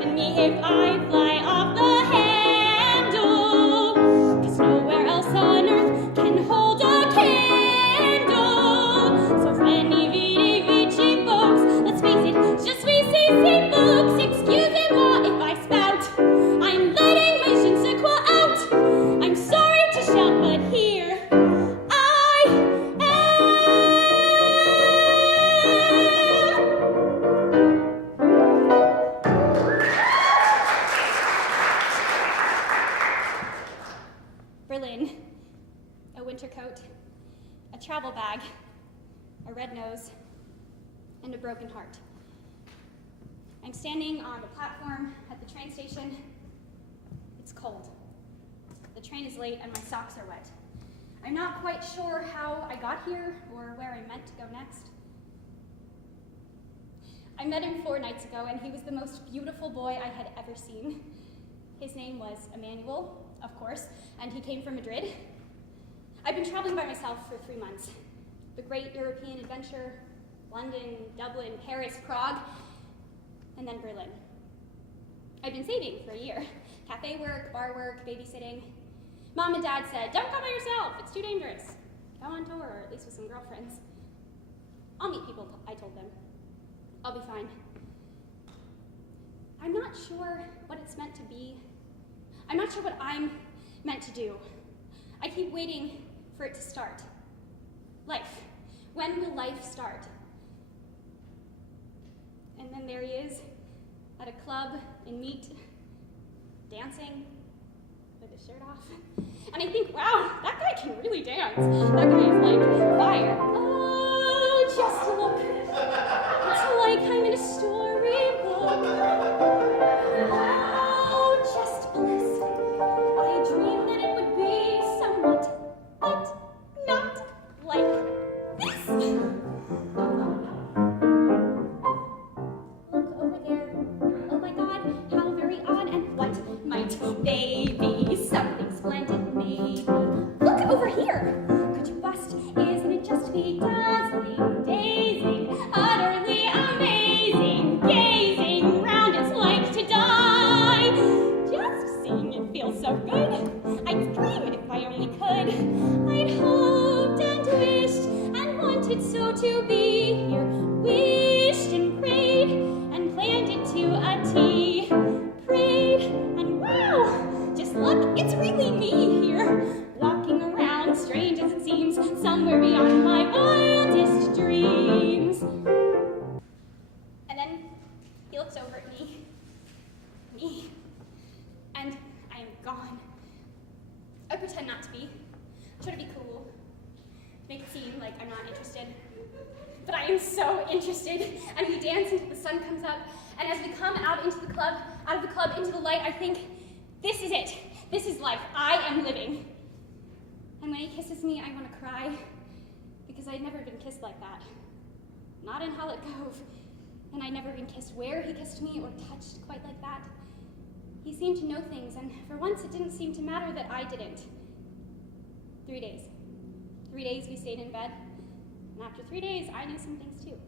pardon me if I fly off the handle, 'cause nowhere else on earth can hold a candle. So veni vidi vici folks, let's face it, je suis ici folks. Excusez-moi if I spout, I'm letting my je ne sais quoi out. I'm sorry to shout, but here I Berlin, a winter coat, a travel bag, a red nose, and a broken heart. I'm standing on the platform at the train station. It's cold. The train is late and my socks are wet. I'm not quite sure how I got here or where I meant to go next. I met him 4 nights ago and he was the most beautiful boy I had ever seen. His name was Emmanuel, of course, and he came from Madrid. I've been traveling by myself for 3 months. The great European adventure, London, Dublin, Paris, Prague, and then Berlin. I've been saving for a year. Cafe work, bar work, babysitting. Mom and Dad said, don't go by yourself, it's too dangerous. Go on tour, or at least with some girlfriends. I'll meet people, I told them. I'll be fine. I'm not sure what it's meant to be. I'm not sure what I'm meant to do. I keep waiting for it to start. Life. When will life start? And then there he is, at a club in Meat, dancing with his shirt off. And I think, wow, that guy can really dance. That guy is like fire. Oh, just look. It's like I'm in a storybook. Oh, just bliss. I dreamed that it would be somewhat, but not like this. Look over there. Oh my God, how very odd, and what might they be? Something splendid, maybe. Look over here. Could you bust? Isn't it just bedazzling, dazing, utterly amazing? Gazing round, it's like to die. Just seeing it feels so good. I'd scream if I only could. I'd hoped and wished and wanted so to be here. Wished and prayed and planned it to a T. Prayed and wow, just look, it's really me here. Walking around, strange as it seems, somewhere beyond my wildest dreams. And then he looks over at me, and I am gone. I pretend not to be. I try to be cool, make it seem like I'm not interested. But I am so interested, and we dance until the sun comes up, and as we come out into the club, out of the club into the light, I think, this is it. This is life. I am living. And when he kisses me, I want to cry, because I'd never been kissed like that. Not in Hollet Cove, and I'd never been kissed where he kissed me or touched quite like that. He seemed to know things, and for once it didn't seem to matter that I didn't. 3 days. 3 days we stayed in bed, and after 3 days, I knew some things too.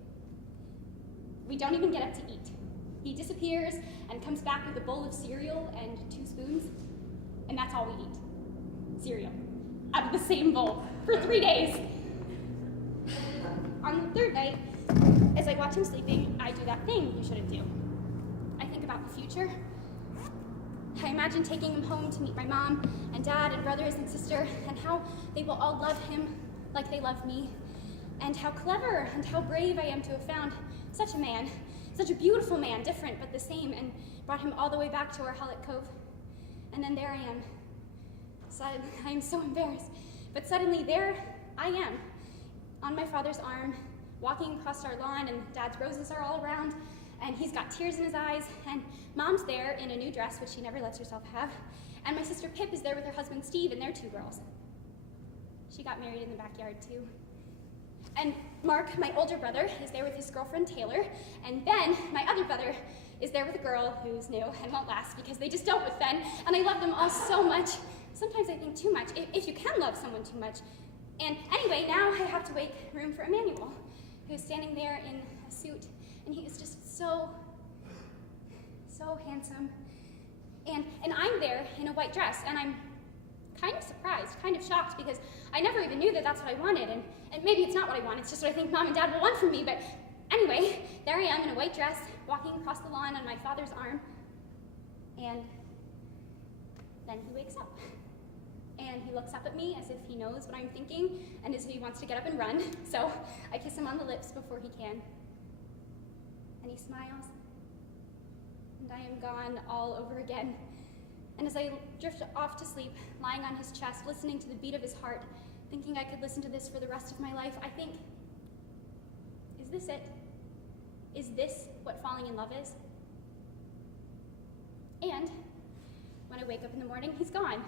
We don't even get up to eat. He disappears and comes back with a bowl of cereal and 2 spoons, and that's all we eat. Cereal. Out of the same bowl for 3 days. On the 3rd night, as I watch him sleeping, I do that thing you shouldn't do. I think about the future. I imagine taking him home to meet my mom and dad and brothers and sister, and how they will all love him like they love me, and how clever and how brave I am to have found such a man, such a beautiful man, different but the same, and brought him all the way back to our Hollet Cove. And then there I am. I am so embarrassed, but suddenly there I am, on my father's arm, walking across our lawn, and Dad's roses are all around, and he's got tears in his eyes, and Mom's there in a new dress, which she never lets herself have, and my sister Pip is there with her husband Steve and their 2 girls. She got married in the backyard too. And Mark, my older brother, is there with his girlfriend Taylor, and Ben, my other brother, is there with a girl who's new and won't last because they just don't with Ben, and I love them all so much. Sometimes I think too much, if you can love someone too much. And anyway, now I have to make room for Emmanuel, who's standing there in a suit, and he is just so so handsome. And I'm there in a white dress, and I'm kind of surprised, kind of shocked, because I never even knew that that's what I wanted, and maybe it's not what I want, it's just what I think Mom and Dad will want from me, but anyway, there I am in a white dress, walking across the lawn on my father's arm, and then he wakes up. And he looks up at me as if he knows what I'm thinking, and as if he wants to get up and run, so I kiss him on the lips before he can. And he smiles, and I am gone all over again. And as I drift off to sleep, lying on his chest, listening to the beat of his heart, thinking I could listen to this for the rest of my life, I think, is this it? Is this what falling in love is? And when I wake up in the morning, he's gone,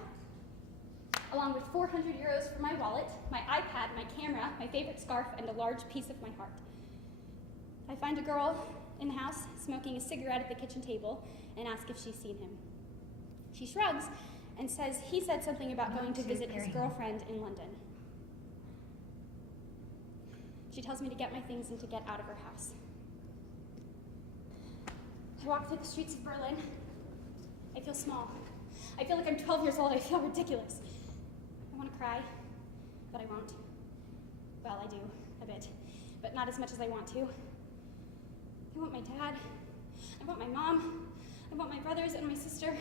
along with 400 euros for my wallet, my iPad, my camera, my favorite scarf, and a large piece of my heart. I find a girl in the house smoking a cigarette at the kitchen table and ask if she's seen him. She shrugs and says he said something about going to visit his girlfriend in London. She tells me to get my things and to get out of her house. I walk through the streets of Berlin. I feel small. I feel like I'm 12 years old. I feel ridiculous. I want to cry, but I won't. Well, I do, a bit, but not as much as I want to. I want my dad. I want my mom. I want my brothers and my sister.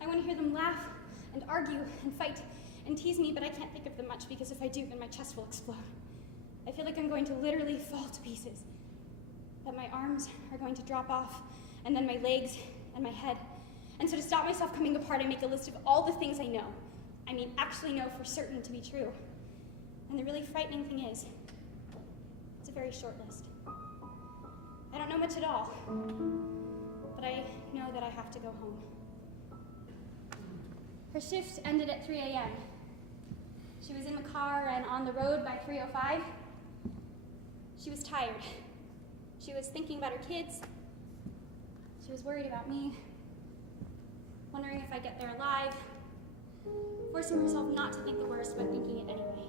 I want to hear them laugh and argue and fight and tease me, but I can't think of them much because if I do, then my chest will explode. I feel like I'm going to literally fall to pieces, that my arms are going to drop off, and then my legs and my head. And so to stop myself coming apart, I make a list of all the things I know. I mean, actually know for certain to be true. And the really frightening thing is, it's a very short list. I don't know much at all, but I know that I have to go home. Her shift ended at 3 a.m. She was in the car and on the road by 3:05. She was tired. She was thinking about her kids. She was worried about me, wondering if I'd get there alive, forcing herself not to think the worst, but thinking it anyway.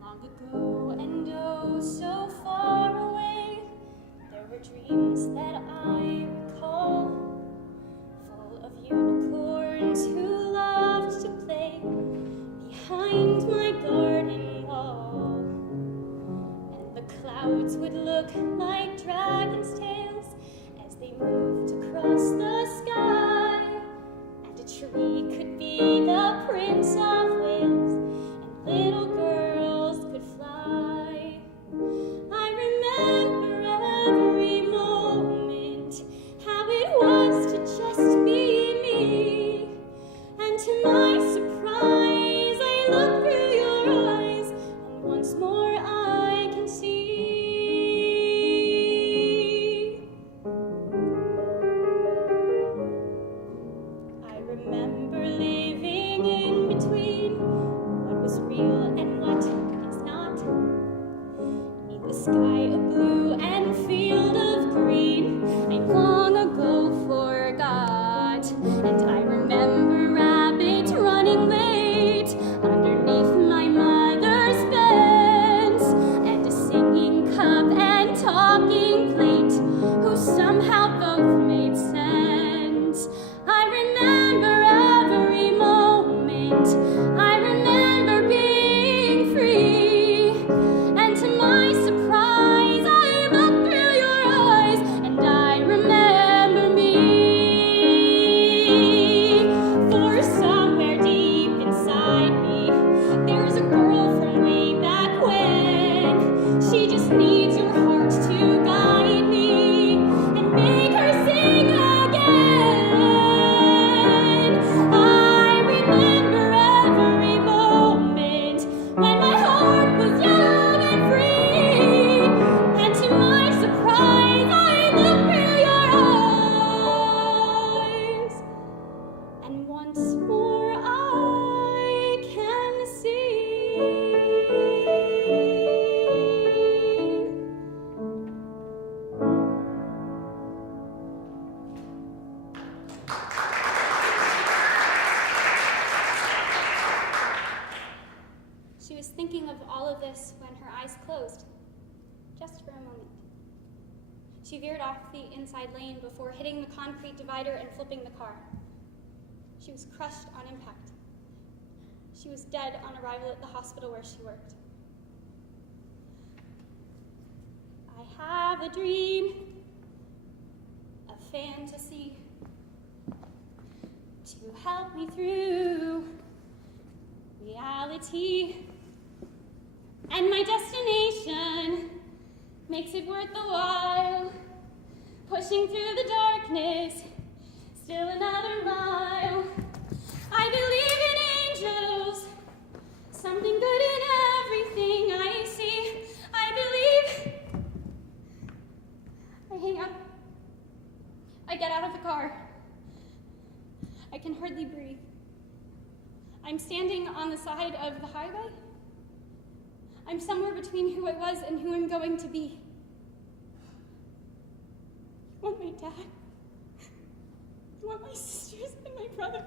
Long ago and oh so far away, there were dreams that I recall, full of unicorns who loved to play behind my garden wall. And the clouds would look like dragon's tails as they moved across the sky, and a tree could be the Prince of Wales, and little girls could fly. I remember every moment, how it was to just be me, and to my surprise, I look through your eyes, and once more I can see. I remember living in between what was real and what is not. Beneath the sky of blue and field of green, I long ago forgot. And I remember rabbits running late underneath my mother's fence, and a singing cup and talking plate who somehow both made sense. I remember every moment. I remember being free, and to my surprise, I look through your eyes, and I remember me. For somewhere deep inside me, there's a girl from way back when. She just needs your heart to guide me and make her sing again. I remember every moment when my heart was young and free, and to my surprise, I look through your eyes, and once more I can see. She was thinking of all of this when her eyes closed, She veered off the inside lane before hitting the concrete divider and flipping the car. She was crushed on impact. She was dead on arrival at the hospital where she worked. I have a dream, a fantasy, to help me through reality. And my destination makes it worth the while, pushing through the darkness, still another mile. I believe in angels, something good in everything I see. I believe. I hang up. I get out of the car. I can hardly breathe. I'm standing on the side of the highway. I'm somewhere between who I was and who I'm going to be. I want my dad. I want my sisters and my brother. I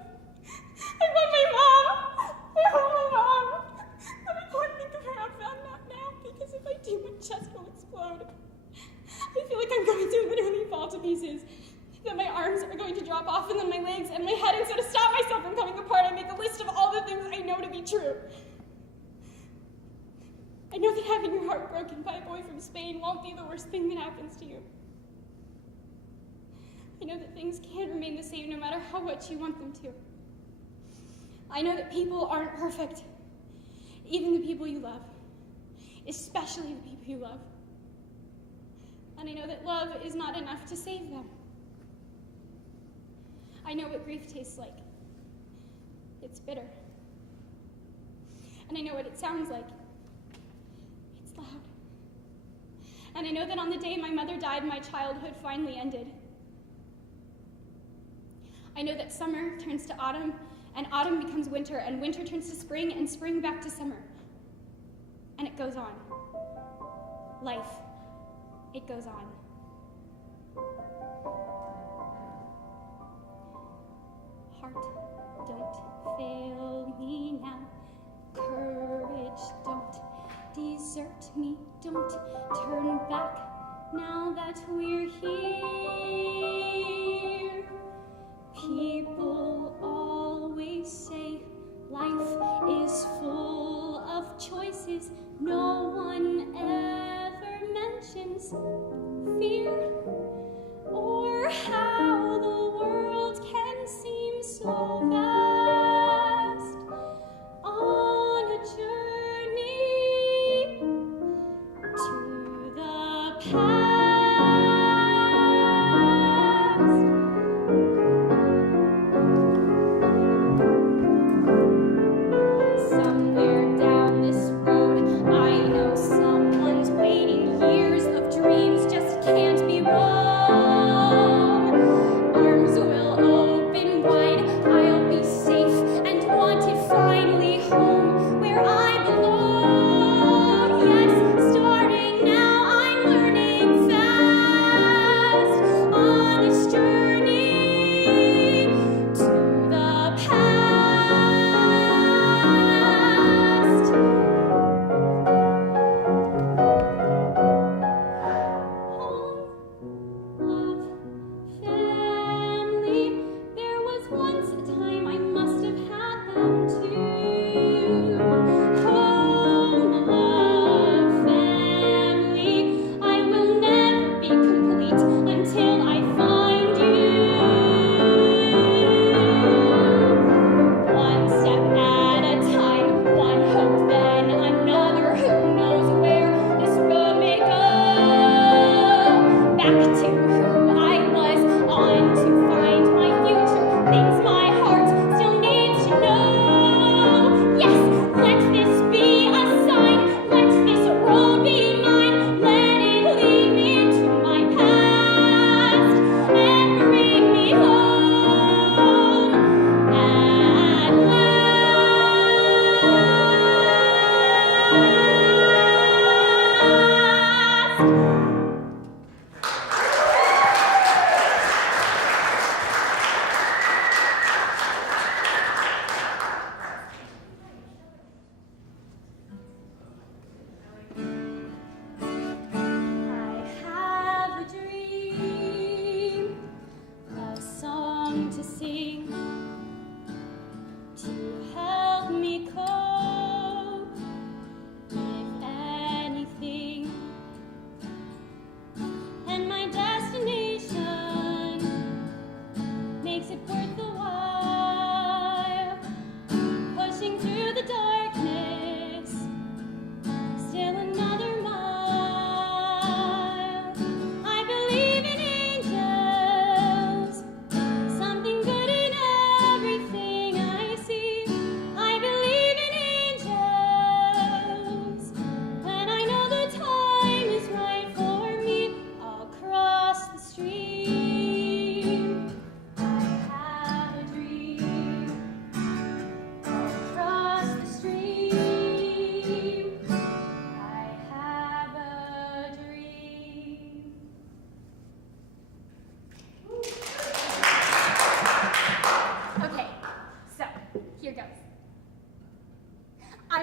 want my mom. I want my mom. But I can't think of her outbound now because if I do, my chest will explode. I feel like I'm going to literally fall to pieces. That my arms are going to drop off and then my legs and my head. And so to stop myself from coming apart, I make a list of all the things I know to be true. I know that having your heart broken by a boy from Spain won't be the worst thing that happens to you. I know that things can't remain the same no matter how much you want them to. I know that people aren't perfect, even the people you love, especially the people you love. And I know that love is not enough to save them. I know what grief tastes like. It's bitter. And I know what it sounds like. It's loud. And I know that on the day my mother died, my childhood finally ended. I know that summer turns to autumn, and autumn becomes winter, and winter turns to spring, and spring back to summer. And it goes on. Life, it goes on. Heart, don't fail me now. Courage, don't desert me. Don't turn back now that we're here. People always say life is full of choices. No one ever mentions fear or how the world can seem so vast on a journey to the past. Somewhere down this road, I know someone's waiting. Years of dreams just can't be wrong. Arms will open wide, I'll be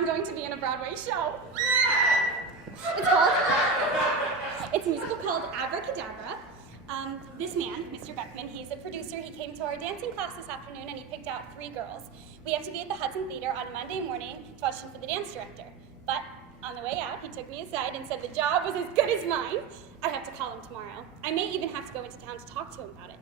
going to be in a Broadway show. It's a musical called Abracadabra. This man, Mr. Beckman, he's a producer. He came to our dancing class this afternoon and he picked out 3 girls. We have to be at the Hudson Theater on Monday morning to audition for the dance director. But on the way out, he took me aside and said the job was as good as mine. I have to call him tomorrow. I may even have to go into town to talk to him about it.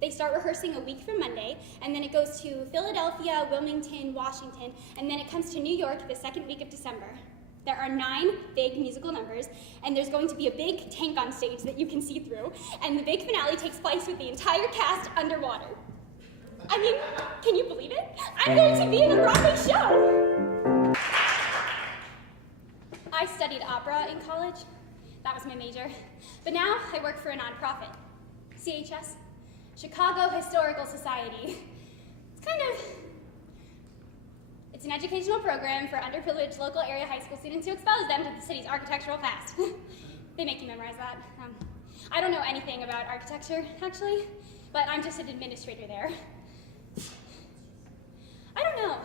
They start rehearsing a week from Monday, and then it goes to Philadelphia, Wilmington, Washington, and then it comes to New York the 2nd week of December. There are 9 big musical numbers, and there's going to be a big tank on stage that you can see through, and the big finale takes place with the entire cast underwater. I mean, can you believe it? I'm going to be in a Broadway show! I studied opera in college. That was my major. But now I work for a nonprofit, CHS, Chicago Historical Society. It's an educational program for underprivileged local area high school students to expose them to the city's architectural past. They make you memorize that. I don't know anything about architecture, actually, but I'm just an administrator there. I don't know.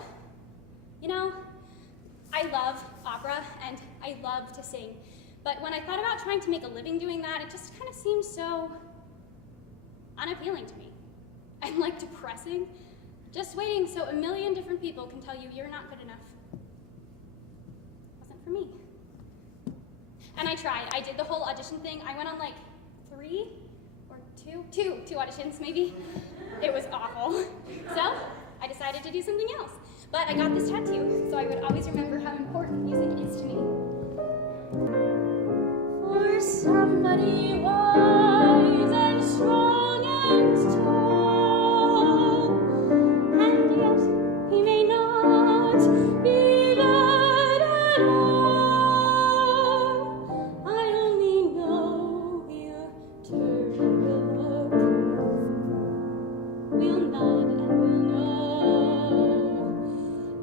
You know, I love opera and I love to sing, but when I thought about trying to make a living doing that, it just kind of seemed so unappealing to me. And like depressing. Just waiting so a million different people can tell you you're not good enough. Wasn't for me. And I tried. I did the whole audition thing. I went on like 3 or 2 auditions maybe. It was awful. So I decided to do something else. But I got this tattoo, so I would always remember how important music is to me. For somebody wise and strong and tall, and yet he may not be that at all. I only know we'll turn and we'll look, we'll nod and we'll know,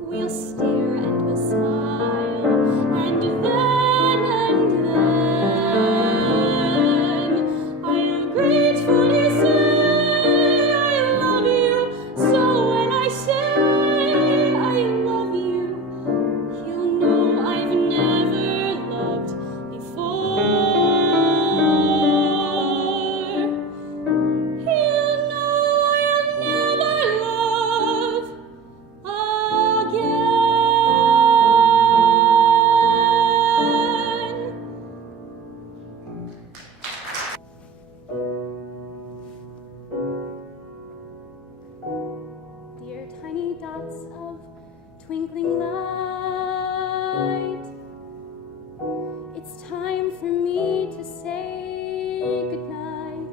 we'll stare and we'll smile, and then I'll gratefully say I love you. So when I say I love you, you'll know I've never loved before. You'll know I'll never love again. Dear tiny dots of twinkling light, it's time for me to say goodnight.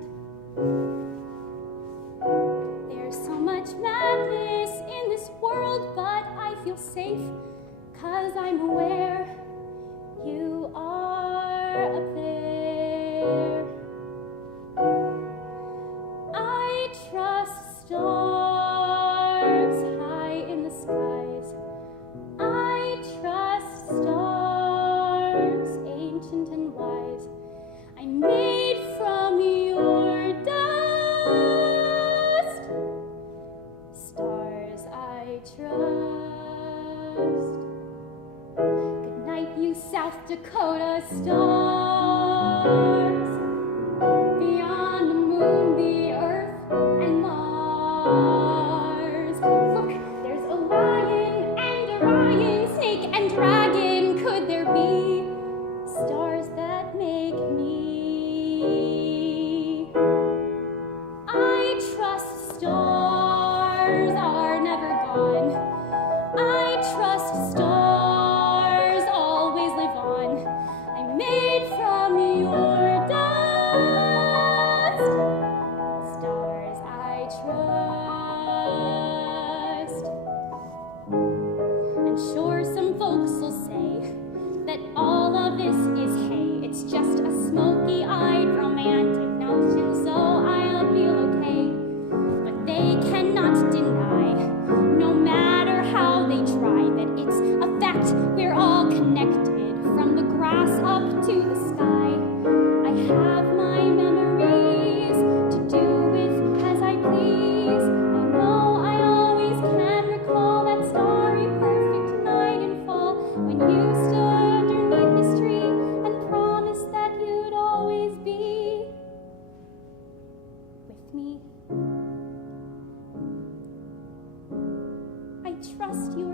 There's so much madness in this world, but I feel safe, 'cause I'm aware you are up there. I trust stars high in the skies. I trust stars ancient and wise. I'm made from your dust. Stars I trust. Good night, you South Dakota stars. Beyond the moon, the earth, and Mars. Look, there's a lion and a lion, snake and dragon. Could there be stars that make me? I trust stars are never gone. I trust stars always live on. I'm made from your dust. Stars I trust. And sure, some folks will say that all of this is hay. It's just a smoky-eyed romantic notion, so I'll feel okay. But they cannot deny, no matter how they try, trust your